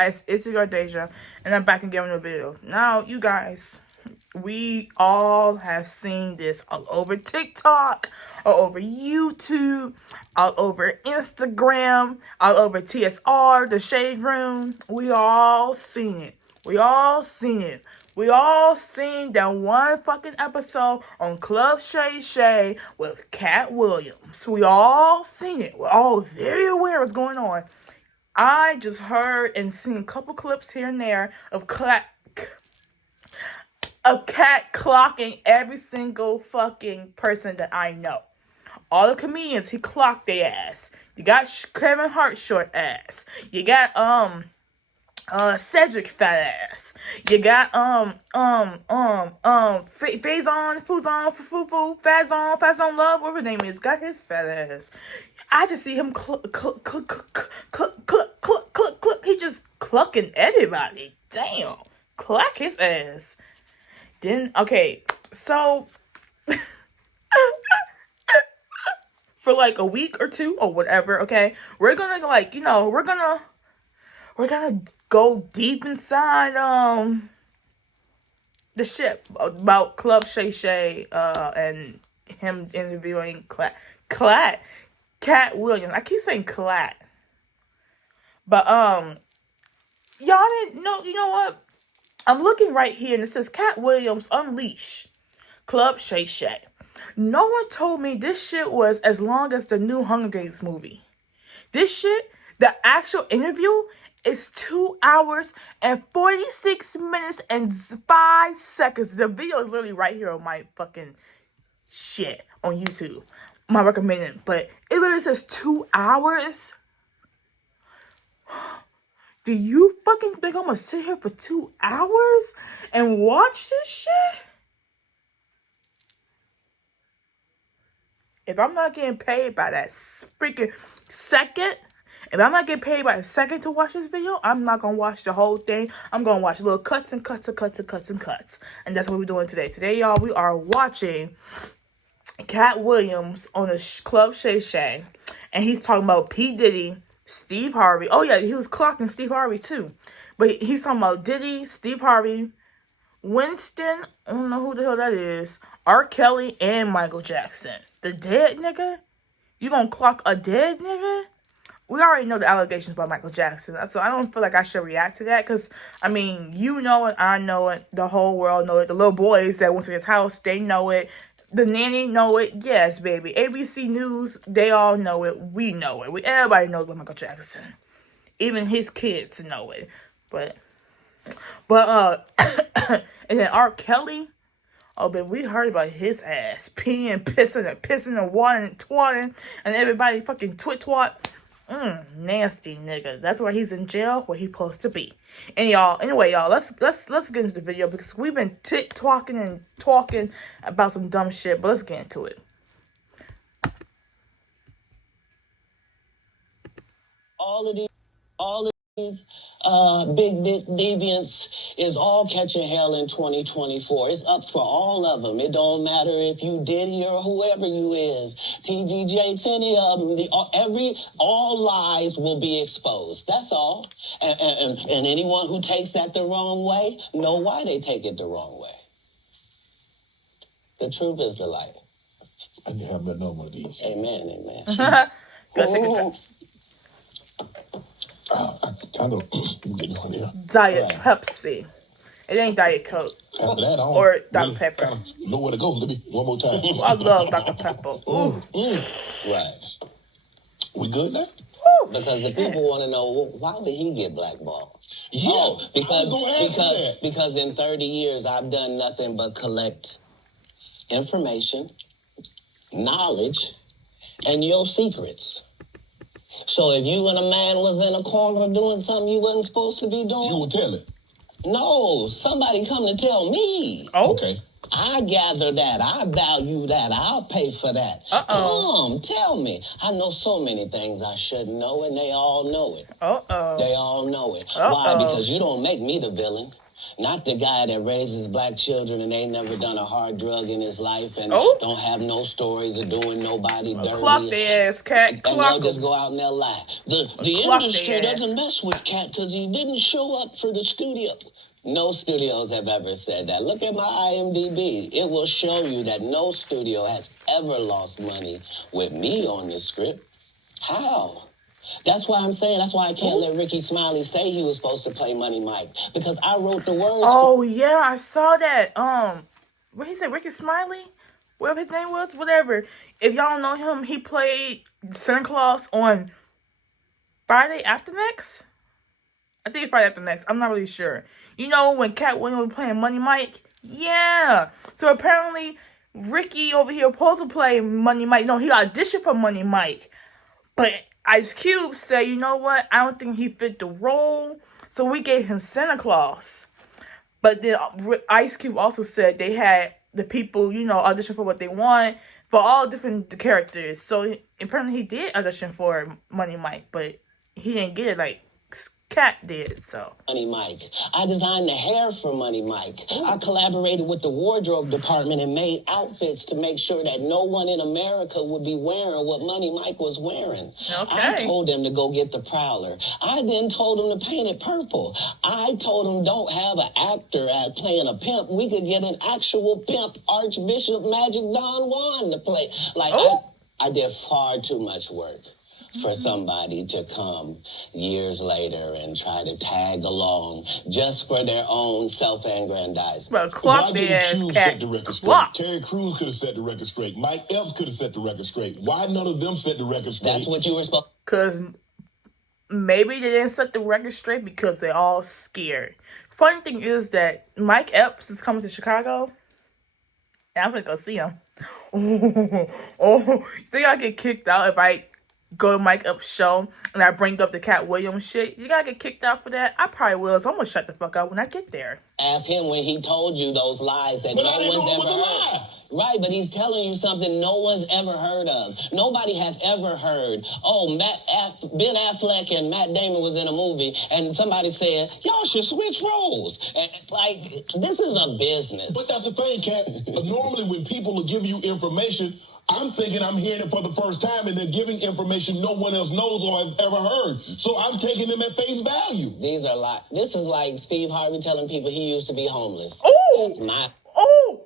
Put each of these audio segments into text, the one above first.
It's your Deja, and I'm back again with a video. Now, you guys, we all have seen this all over TikTok, all over YouTube, all over Instagram, all over TSR, the Shade Room. We all seen it. We all seen it. We all seen that one fucking episode on Club Shay Shay with Katt Williams. We all seen it. We're all very aware what's going on. I just heard and seen a couple clips here and there of Katt clocking every single fucking person that I know. All the comedians, he clocked their ass. You got Kevin Hart short ass. You got Cedric fat ass. You got Fazon Love, whatever his name is, got his fat ass. I just see him cluck. He just clucking everybody. Damn, clack his ass. Then so for like a week or two or whatever, we're gonna we're gonna go deep inside the shit about Club Shay Shay and him interviewing Katt Williams. I keep saying Katt, but y'all didn't know. You know what? I'm looking right here and it says Katt Williams Unleash Club Shay Shay. No one told me this shit was as long as the new Hunger Games movie. This shit, the actual interview, is 2 hours and 46 minutes and 5 seconds. The video is literally right here on my fucking shit on YouTube. My recommended, but it literally says 2 hours. Do you fucking think I'm gonna sit here for 2 hours and watch this shit? If I'm not getting paid by that freaking second, if I'm not getting paid by a second to watch this video, I'm not gonna watch the whole thing. I'm gonna watch little cuts and cuts and cuts and cuts and cuts. And that's what we're doing today. Today, y'all, we are watching Katt Williams on the Club Shay Shay. And he's talking about P. Diddy, Steve Harvey. Oh, yeah, he was clocking Steve Harvey, too. But he's talking about Diddy, Steve Harvey, Weinstein, I don't know who the hell that is, R. Kelly, and Michael Jackson. The dead nigga? You gonna clock a dead nigga? We already know the allegations about Michael Jackson, so I don't feel like I should react to that, because, I mean, you know it, I know it, the whole world know it, the little boys that went to his house, they know it, the nanny know it, yes, baby, ABC News, they all know it, we know it, everybody knows about Michael Jackson, even his kids know it, but, and then R. Kelly, oh, but we heard about his ass, peeing, pissing, and water, and twatting, and everybody fucking twat. Nasty nigga. That's why he's in jail, where he's supposed to be. And anyway, y'all, let's get into the video, because we've been talking and talking about some dumb shit, but let's get into it. All of these big dick deviants is all catching hell in 2024. It's up for all of them. It don't matter if you Diddy or whoever you is. TGJ, any of them. All lies will be exposed. That's all. And anyone who takes that the wrong way, know why they take it the wrong way. The truth is the light. I can have no more of these. Amen. Go take a drink. I know. I'm getting on here. Diet Pepsi. It ain't Diet Coke. After that, I don't or Dr. really Pepper. know where to go. Let me one more time. I love Dr. Pepper. Ooh. Right. We good now? Because the people want to know, why did he get blackballed? Yeah, because in 30 years, I've done nothing but collect information, knowledge, and your secrets. So if you and a man was in a corner doing something you wasn't supposed to be doing, you would tell it. No, somebody come to tell me. Oh. Okay. I gather that. I value that. I'll pay for that. Come, tell me. I know so many things I shouldn't know, and they all know it. They all know it. Why? Because you don't make me the villain. Not the guy that raises black children and ain't never done a hard drug in his life and don't have no stories of doing nobody dirty. Clock their ass, Katt. And they'll just go out and they'll lie. The industry doesn't mess with Katt because he didn't show up for the studio. No studios have ever said that. Look at my IMDb. It will show you that no studio has ever lost money with me on the script. How? That's why I'm saying, that's why I can't let Ricky Smiley say he was supposed to play Money Mike. Because I wrote the words. Oh, yeah, I saw that. What he said, Ricky Smiley? Whatever his name was, whatever. If y'all don't know him, he played Santa Claus on Friday After Next? I think it's Friday After Next. I'm not really sure. You know when Katt Williams was playing Money Mike? Yeah. So apparently, Ricky over here supposed to play Money Mike. No, he auditioned for Money Mike. But Ice Cube said, you know what? I don't think he fit the role. So we gave him Santa Claus. But then Ice Cube also said they had the people, you know, audition for what they want for all different characters. So apparently he did audition for Money Mike, but he didn't get it like Katt did, so. Money Mike. I designed the hair for Money Mike. I collaborated with the wardrobe department and made outfits to make sure that no one in America would be wearing what Money Mike was wearing. Okay. I told them to go get the Prowler. I then told them to paint it purple. I told them don't have an actor playing a pimp. We could get an actual pimp, Archbishop Magic Don Juan to play. Like, I did far too much work for somebody to come years later and try to tag along just for their own self-aggrandizement. Well, clock their ass, Cube set the record straight. Terry Crews could have set the record straight. Mike Epps could have set the record straight. Why none of them set the record straight? That's what you were supposed. Because maybe they didn't set the record straight because they're all scared. Funny thing is that Mike Epps is coming to Chicago, and I'm gonna go see him. You think I get kicked out if I go to Mike Epps' show and I bring up the Katt Williams shit? You gotta get kicked out for that? I probably will, so I'm gonna shut the fuck up when I get there. Ask him when he told you those lies that no one's ever heard. Right, but he's telling you something no one's ever heard of. Nobody has ever heard, Ben Affleck and Matt Damon was in a movie, and somebody said, y'all should switch roles. And, like, this is a business. But that's the thing, Katt. Normally when people will give you information, I'm thinking I'm hearing it for the first time, and they're giving information no one else knows or has ever heard. So I'm taking them at face value. These are this is like Steve Harvey telling people he used to be homeless. Oh! That's my... Oh!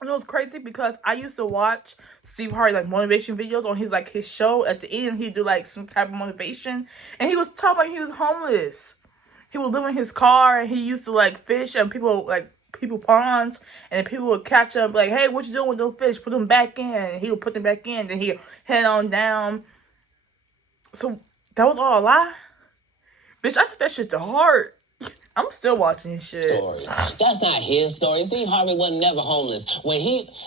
You know, it's crazy because I used to watch Steve Harvey like motivation videos on his show. At the end, he'd do like some type of motivation, and he was talking about he was homeless. He would live in his car, and he used to like fish and people ponds, and then people would catch him like, "Hey, what you doing with those fish? Put them back in." And he would put them back in. Then he'd head on down. So that was all a lie, bitch. I took that shit to heart. I'm still watching this shit. Story. That's not his story. Steve Harvey wasn't never homeless. When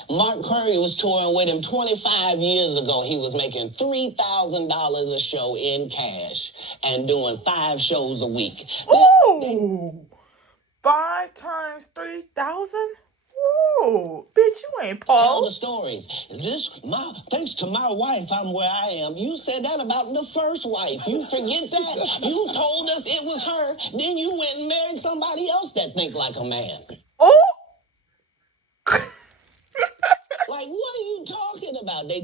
Mark Curry was touring with him 25 years ago, he was making $3,000 a show in cash and doing 5 shows a week. Ooh! 5 times 3,000? Ooh, bitch, you ain't Paul. Tell the stories. Thanks to my wife, I'm where I am. You said that about the first wife. You forget that? You told us it was her. Then you went and married somebody else that think like a man. Oh! Like, what are you talking about? They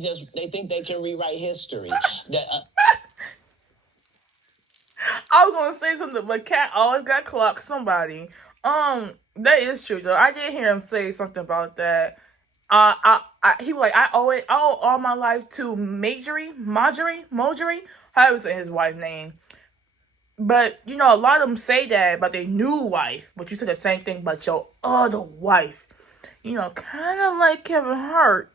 think they can rewrite history. I was gonna say something, but Katt always got clocked somebody. That is true though. I did hear him say something about that. He was like, I owe all my life to Marjorie, however say his wife's name. But you know, a lot of them say that about their new wife, but you said the same thing about your other wife. You know, kind of like Kevin Hart.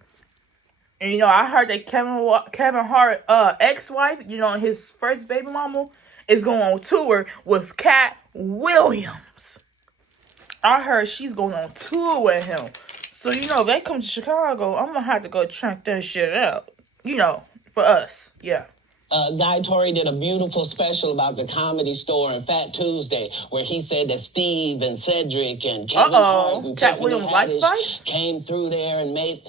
And you know, I heard that Kevin Hart ex-wife, you know, his first baby mama, is going on tour with Katt Williams. I heard she's going on tour with him. So, you know, if they come to Chicago, I'm going to have to go check that shit out. You know, for us. Yeah. Guy Torrey did a beautiful special about the Comedy Store and Fat Tuesday, where he said that Steve and Cedric and Kevin Hart and Katt Tiffany Williams' Haddish life came through there and made...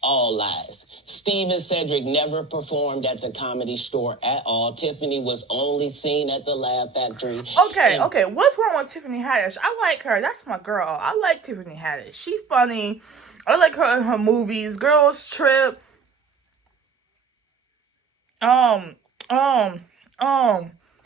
All lies. Steve and Cedric never performed at the Comedy Store at all. Tiffany was only seen at the Laugh Factory. Okay. What's wrong with Tiffany Haddish? I like her. That's my girl. I like Tiffany Haddish. She funny. I like her in her movies. Girls Trip.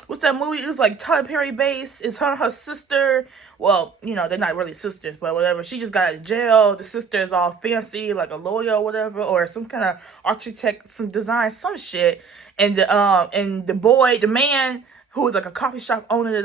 What's that movie? It was like Tyler Perry based. It's her and her sister. Well, you know, they're not really sisters, but whatever. She just got out of jail. The sister is all fancy, like a lawyer or whatever, or some kind of architect, some design, some shit. And the boy, the man who was like a coffee shop owner,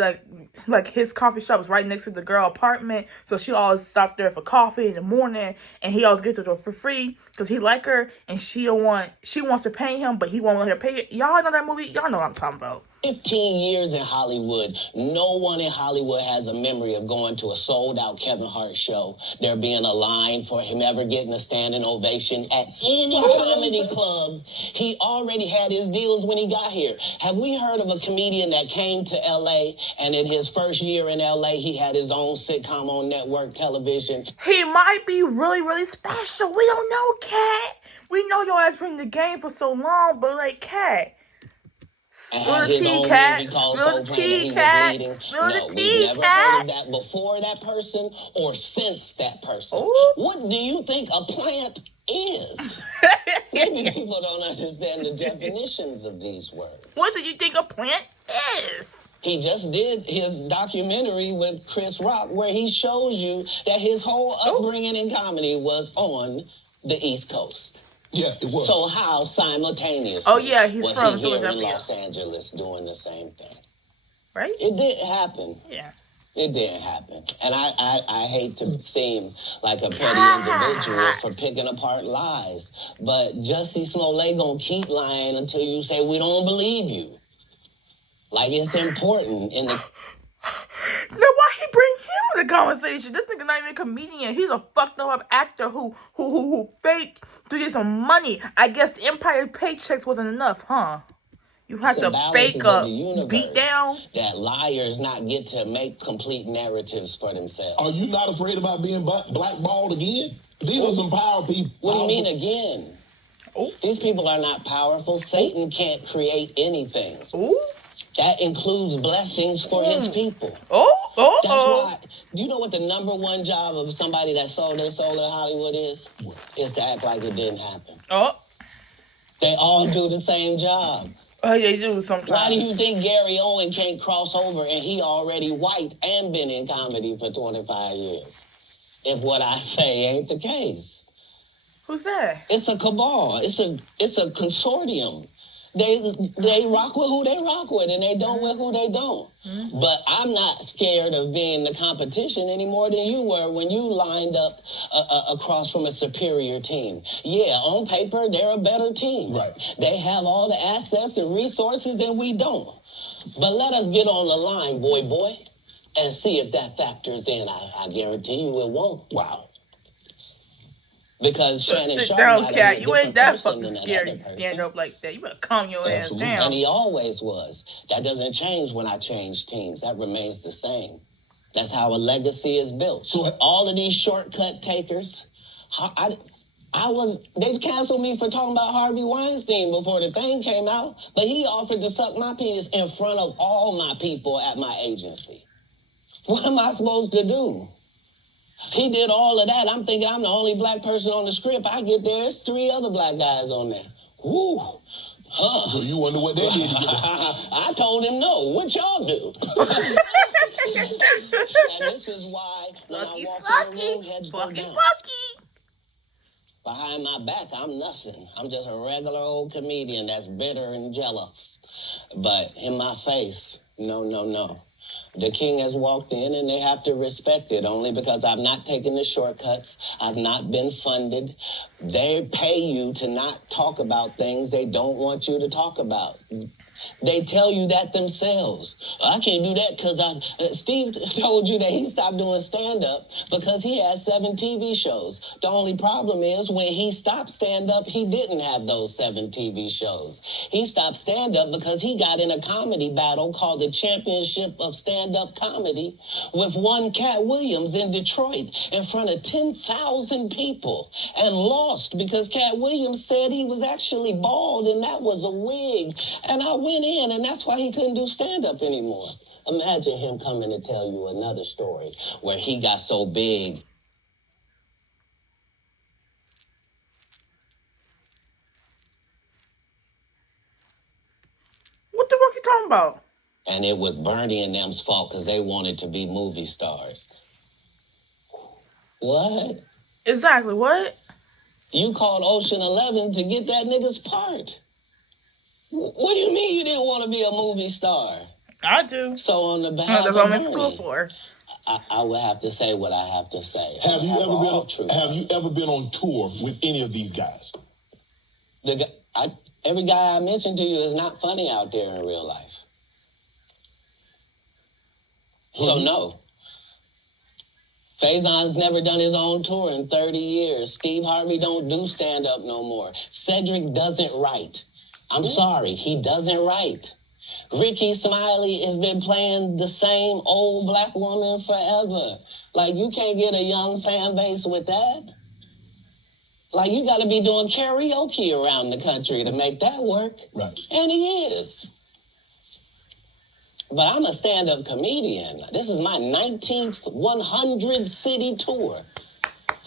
like his coffee shop was right next to the girl apartment, so she always stopped there for coffee in the morning, and he always gets to her for free because he like her, and she wants to pay him, but he won't let her pay it. Y'all know that movie? Y'all know what I'm talking about. 15 years in Hollywood, no one in Hollywood has a memory of going to a sold-out Kevin Hart show, there being a line for him ever getting a standing ovation at any comedy club. He already had his deals when he got here. Have we heard of a comedian that came to L.A. and in his first year in L.A. he had his own sitcom on network television? He might be really, really special. We don't know, Katt. We know your ass been in the game for so long, but like, Katt. Spill the tea, Katt. Spill the tea, Katt. Spill the tea, Katt. We've never heard of that before that person or since that person. Ooh. What do you think a plant is? Maybe people don't understand the definitions of these words. What do you think a plant is? He just did his documentary with Chris Rock where he shows you that his whole upbringing in comedy was on the East Coast. Yeah, it was. So how simultaneously was he here in Los Angeles doing the same thing? Right? It didn't happen. Yeah. It didn't happen. And I hate to seem like a petty individual for picking apart lies, but Jussie Smollett gonna keep lying until you say we don't believe you. Like it's important in the... Now why he bring him in the conversation? This nigga not even a comedian. He's a fucked up actor who faked to get some money. I guess the Empire paychecks wasn't enough, huh? You have to fake a beat down. That liars not get to make complete narratives for themselves. Are you not afraid about being blackballed again? These are some power people. What do you mean again? Ooh. These people are not powerful. Satan can't create anything. Ooh. That includes blessings for his people. That's why, you know what the number one job of somebody that sold their soul in Hollywood is? Is to act like it didn't happen. They all do the same job. They do sometimes. Why do you think Gary Owen can't cross over and he already white and been in comedy for 25 years? If what I say ain't the case. Who's that? It's a cabal. It's a consortium. They rock with who they rock with, and they don't with who they don't. Mm-hmm. But I'm not scared of being the competition any more than you were when you lined up across from a superior team. Yeah, on paper, they're a better team. Right. They have all the assets and resources that we don't. But let us get on the line, boy, and see if that factors in. I guarantee you it won't. Wow. Because Shannon sit Sharp down, Katt. You ain't that person fucking than scary. Other person. Stand up like that. You better calm your ass down. And he always was. That doesn't change when I change teams. That remains the same. That's how a legacy is built. So all of these shortcut takers, they canceled me for talking about Harvey Weinstein before the thing came out, but he offered to suck my penis in front of all my people at my agency. What am I supposed to do? He did all of that. I'm thinking I'm the only black person on the script. I get there, it's 3 other black guys on there. Woo. Huh. So you wonder what they did to you. I told him no. What y'all do? And this is why when I walk in the room, heads go down. Behind my back, I'm nothing. I'm just a regular old comedian that's bitter and jealous. But in my face, no. The king has walked in and they have to respect it only because I've not taken the shortcuts. I've not been funded. They pay you to not talk about things they don't want you to talk about. They tell you that themselves. I can't do that because Steve told you that he stopped doing stand-up because he had 7 TV shows. The only problem is when he stopped stand-up, he didn't have those 7 TV shows. He stopped stand-up because he got in a comedy battle called the Championship of Stand-Up Comedy with one Katt Williams in Detroit in front of 10,000 people and lost because Katt Williams said he was actually bald and that was a wig. And I went in, and that's why he couldn't do stand-up anymore. Imagine him coming to tell you another story where he got so big. What the fuck you talking about? And it was Bernie and them's fault because they wanted to be movie stars. What? Exactly, what? You called Ocean 11 to get that nigga's part. What do you mean you didn't want to be a movie star? I do. So on the behalf That's what I'm of in school Bernie, for. I will have to say what I have to say. Have you ever been on tour with any of these guys? Every guy I mentioned to you is not funny out there in real life. So no. Faison's never done his own tour in 30 years. Steve Harvey don't do stand-up no more. Cedric doesn't write. I'm sorry, he doesn't write. Ricky Smiley has been playing the same old black woman forever. Like, you can't get a young fan base with that. Like, you got to be doing karaoke around the country to make that work. Right. And he is. But I'm a stand-up comedian. This is my 19th 100-city tour.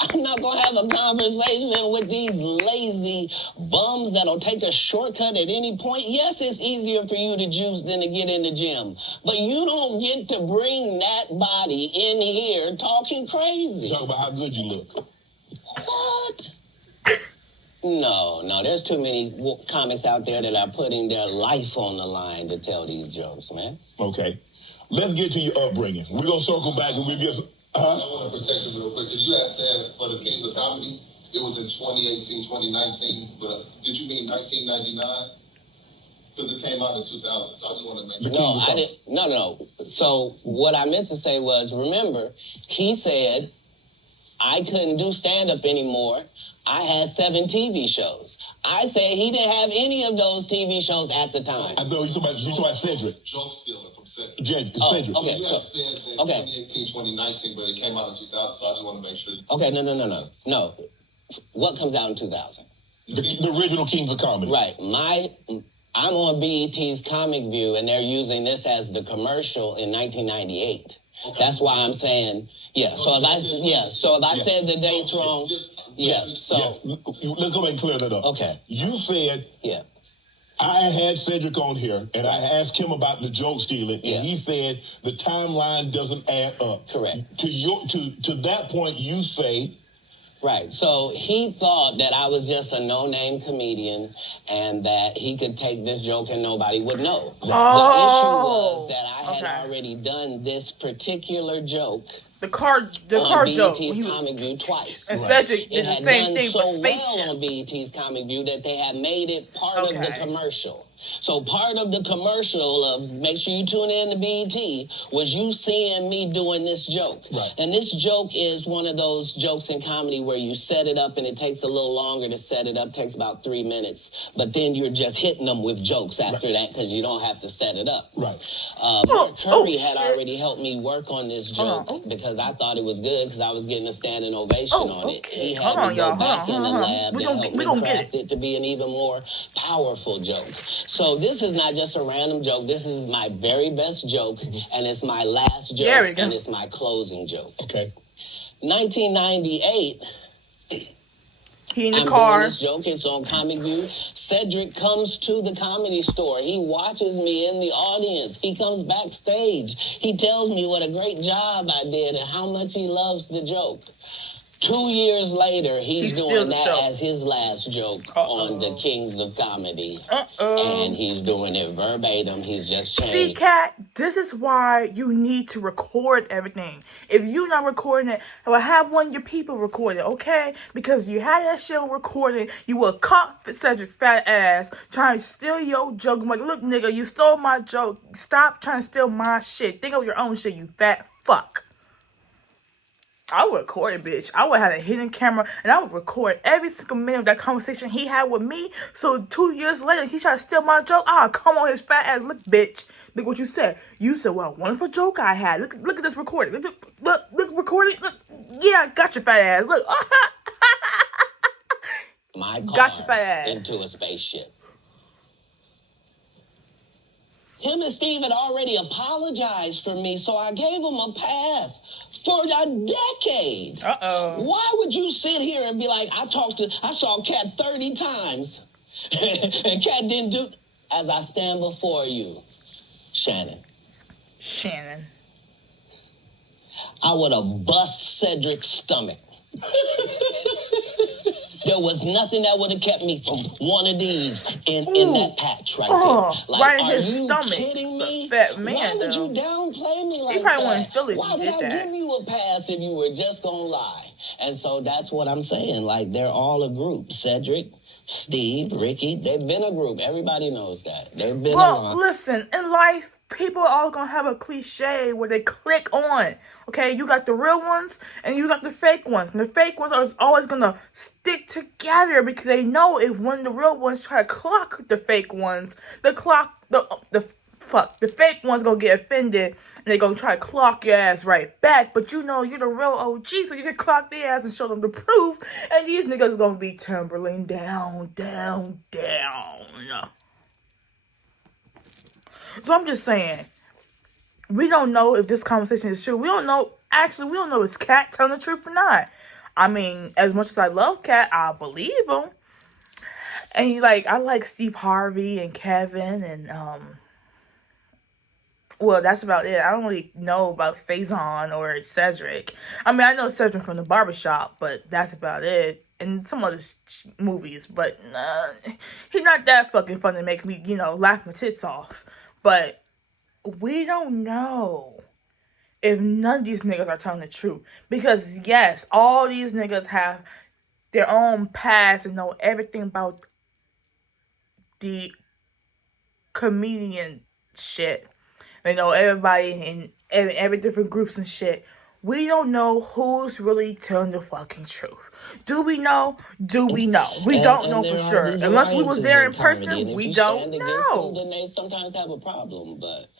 I'm not going to have a conversation with these lazy bums that'll take a shortcut at any point. Yes, it's easier for you to juice than to get in the gym. But you don't get to bring that body in here talking crazy. Talk about how good you look. What? No, there's too many comics out there that are putting their life on the line to tell these jokes, man. Okay. Let's get to your upbringing. We're going to circle back and we'll get some... I want to protect him real quick. Because you had said for the Kings of Comedy, it was in 2018, 2019. But did you mean 1999? Because it came out in 2000. So I just want to make sure. No, I didn't. No. So what I meant to say was, remember, he said I couldn't do stand-up anymore. I had 7 TV shows. I said he didn't have any of those TV shows at the time. I know you talking about Cedric. Joke stealing from Cedric. Cedric. Okay. You had said in 2018, 2019, but it came out in 2000. So I just want to make sure. Okay, no. What comes out in 2000? The original Kings of Comedy. Right. I'm on BET's Comic View, and they're using this as the commercial in 1998. Okay. That's why I'm saying, yeah. So if I said the dates wrong, So let's go back and clear that up. Okay. You said, I had Cedric on here, and I asked him about the joke stealing, and he said the timeline doesn't add up. Correct. To that point, you say. Right. So he thought that I was just a no-name comedian and that he could take this joke and nobody would know. The issue was that I had already done this particular joke. The car on joke. BET's Comic View twice. And Cedric did the same thing so for Space well Jam. on BET's Comic View that they had made it part of the commercial. So part of the commercial of make sure you tune in to BET was you seeing me doing this joke. Right. And this joke is one of those jokes in comedy where you set it up and it takes a little longer to set it up, takes about 3 minutes. But then you're just hitting them with jokes after that because you don't have to set it up. Right. Mark Curry had already helped me work on this joke because I thought it was good because I was getting a standing ovation on it. He had me go back in the lab to help me craft it to be an even more powerful joke. So this is not just a random joke. This is my very best joke, and it's my last joke, and it's my closing joke. Okay. 1998. He in the I'm car. doing this joke. It's on Comic View. Cedric comes to the Comedy Store. He watches me in the audience. He comes backstage. He tells me what a great job I did and how much he loves the joke. 2 years later, he's still doing the that show. as his last joke on the Kings of Comedy. And he's doing it verbatim. He's just changed. See, Katt, this is why you need to record everything. If you're not recording it, well, have one of your people record it, okay? Because you had that shit on recording, you will caught Cedric fat ass trying to steal your joke. I'm like, look, nigga, you stole my joke. Stop trying to steal my shit. Think of your own shit, you fat fuck. I would record it, bitch. I would have a hidden camera, and I would record every single minute of that conversation he had with me. So 2 years later, he tried to steal my joke. Come on his fat ass. Look, bitch. Look what you said. You said, well, wonderful joke I had. Look at this recording. Look, recording. Look, yeah, I got your fat ass. Look. My car Got your fat ass. into a spaceship. Him and Steve had already apologized for me, so I gave him a pass for a decade. Why would you sit here and be like, I saw Katt 30 times, and Katt didn't do, as I stand before you, Shannon. I would have bust Cedric's stomach. There was nothing that would have kept me from one of these in that patch right there. Like, right in are his you stomach. kidding me? Fat man, Why would though. you downplay me like He probably that? wouldn't feel it if Why you did did I that. give you a pass if you were just gonna lie? And so that's what I'm saying. Like, they're all a group. Cedric, Steve, Ricky, they've been a group. Everybody knows that. They've been Well, listen, in life, people are all gonna have a cliche where they click on. Okay, you got the real ones and you got the fake ones. And the fake ones are always gonna stick together because they know if one of the real ones try to clock the fake ones, the fake ones gonna get offended and they're gonna try to clock your ass right back. But you know you're the real OG, so you can clock their ass and show them the proof. And these niggas are gonna be tumbling down. So I'm just saying, we don't know if this conversation is true. We don't know if Katt telling the truth or not. I mean, as much as I love Katt, I believe him. And I like Steve Harvey and Kevin and well, that's about it. I don't really know about Faison or Cedric. I mean, I know Cedric from the barbershop, but that's about it. And some other movies, but he's not that fucking funny to make me, laugh my tits off. But we don't know if none of these niggas are telling the truth. Because, yes, all these niggas have their own past and know everything about the comedian shit. They know everybody in every different groups and shit. We don't know who's really telling the fucking truth. Do we know? Do we know? We don't know for sure. Unless we was there in person, we don't know. Then they sometimes have a problem, but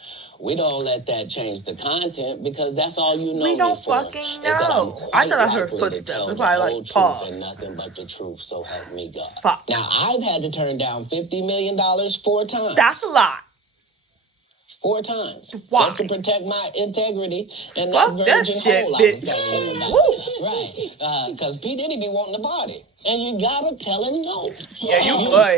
we don't let that change the content because that's all you know. We don't fucking know. I thought I heard footsteps. It's probably pause. And nothing but the truth, so help me God. Fuck. Now, I've had to turn down $50 million 4 times. That's a lot. 4 times. Why? Just to protect my integrity and Fuck that that virgin shit, hole I was bitch. telling you about. Right. Because P. Diddy be wanting to party. And you gotta tell him no. Yeah,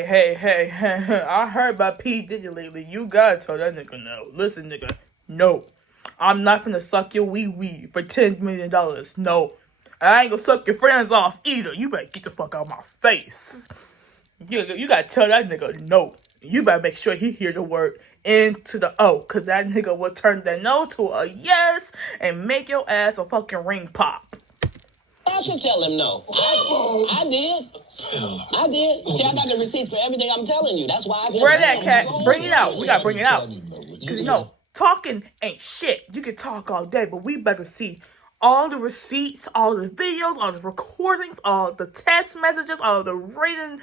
hey. I heard about P. Diddy lately. You gotta tell that nigga no. Listen, nigga, no. I'm not finna suck your wee for $10 million. No. I ain't gonna suck your friends off either. You better get the fuck out of my face. You gotta tell that nigga no. You better make sure he hear the word into the O, cause that nigga will turn the no to a yes and make your ass a fucking ring pop. I should tell him no. I did. See, I got the receipts for everything I'm telling you. That's why I Where that, Katt? Bring it out. We gotta bring it out. Cause talking ain't shit. You can talk all day, but we better see all the receipts, all the videos, all the recordings, all the text messages, all the written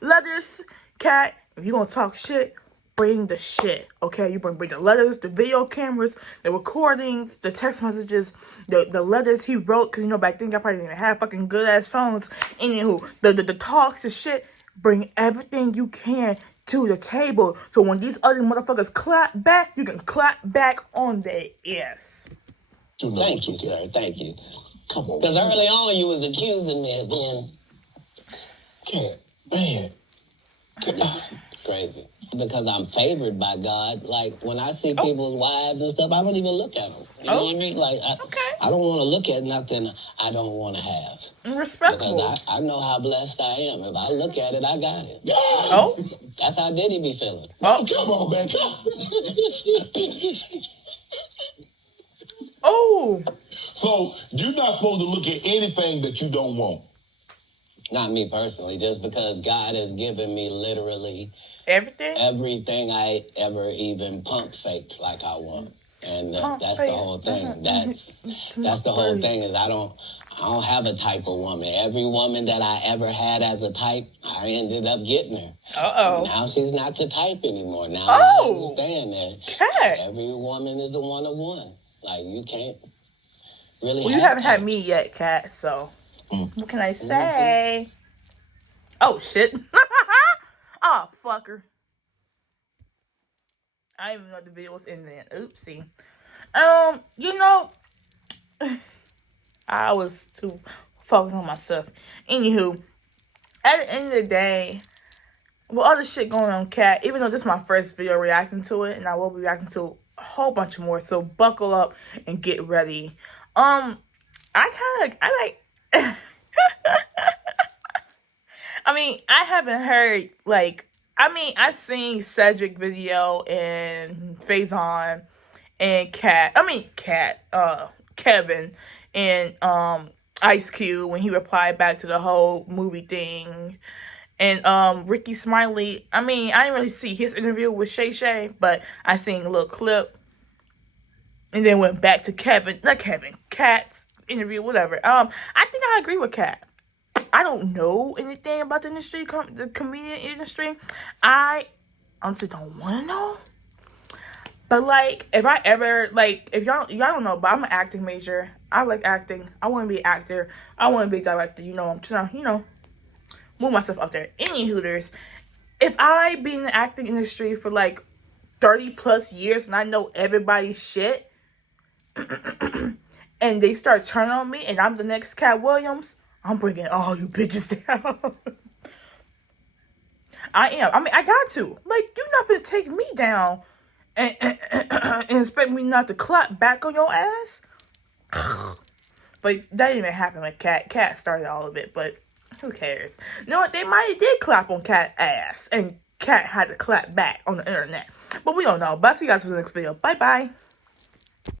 letters. Katt, if you gonna talk shit, bring the shit, okay? You bring the letters, the video cameras, the recordings, the text messages, the letters he wrote, because, back then, y'all probably didn't even have fucking good-ass phones. Anywho, the talks and shit, bring everything you can to the table, so when these other motherfuckers clap back, you can clap back on their ass. Thank you, sir. Thank you. Come on. Because early on, you was accusing me of being... Katt, man. It's crazy. Because I'm favored by God. Like, when I see people's wives and stuff, I don't even look at them. You know what I mean? Like, I don't want to look at nothing I don't want to have. Respectable. Because I know how blessed I am. If I look at it, I got it. Oh. That's how Diddy be feeling. Oh, come on, man. Oh. So you're not supposed to look at anything that you don't want. Not me personally, just because God has given me literally everything I ever even pump faked like I want. And that's the whole thing. That's the whole thing is I don't have a type of woman. Every woman that I ever had as a type, I ended up getting her. Now she's not the type anymore. Now I understand that every woman is a one of one. Like, you can't really have you haven't types. had me yet, Katt, so what can I say? Oh, shit. Oh, fucker. I didn't even know the video was in there. Oopsie. You know, I was too focused on myself. Anywho, at the end of the day, with all the shit going on, Katt, even though this is my first video reacting to it, and I will be reacting to a whole bunch more, so buckle up and get ready. I mean, I haven't heard, like, I seen Cedric video and Faison and Kevin and Ice Cube when he replied back to the whole movie thing. And Ricky Smiley, I didn't really see his interview with Shay Shay, but I seen a little clip. And then went back to Katt's interview, whatever. I think I agree with Katt. I don't know anything about the industry, the comedian industry. I honestly don't want to know. But, like, if I ever, like, if y'all don't know, but I'm an acting major. I like acting. I want to be an actor. I want to be a director. You know, I'm trying to, move myself up there. Any hooters. If I be in the acting industry for, like, 30 plus years and I know everybody's shit, and they start turning on me and I'm the next Katt Williams, I'm bringing all you bitches down. I am. I got to. Like, you're not going to take me down and expect me not to clap back on your ass. But that didn't even happen with Katt. Katt started all of it, but who cares? You know what? They might have did clap on Katt's ass, and Katt had to clap back on the internet. But we don't know. But I'll see you guys for the next video. Bye-bye.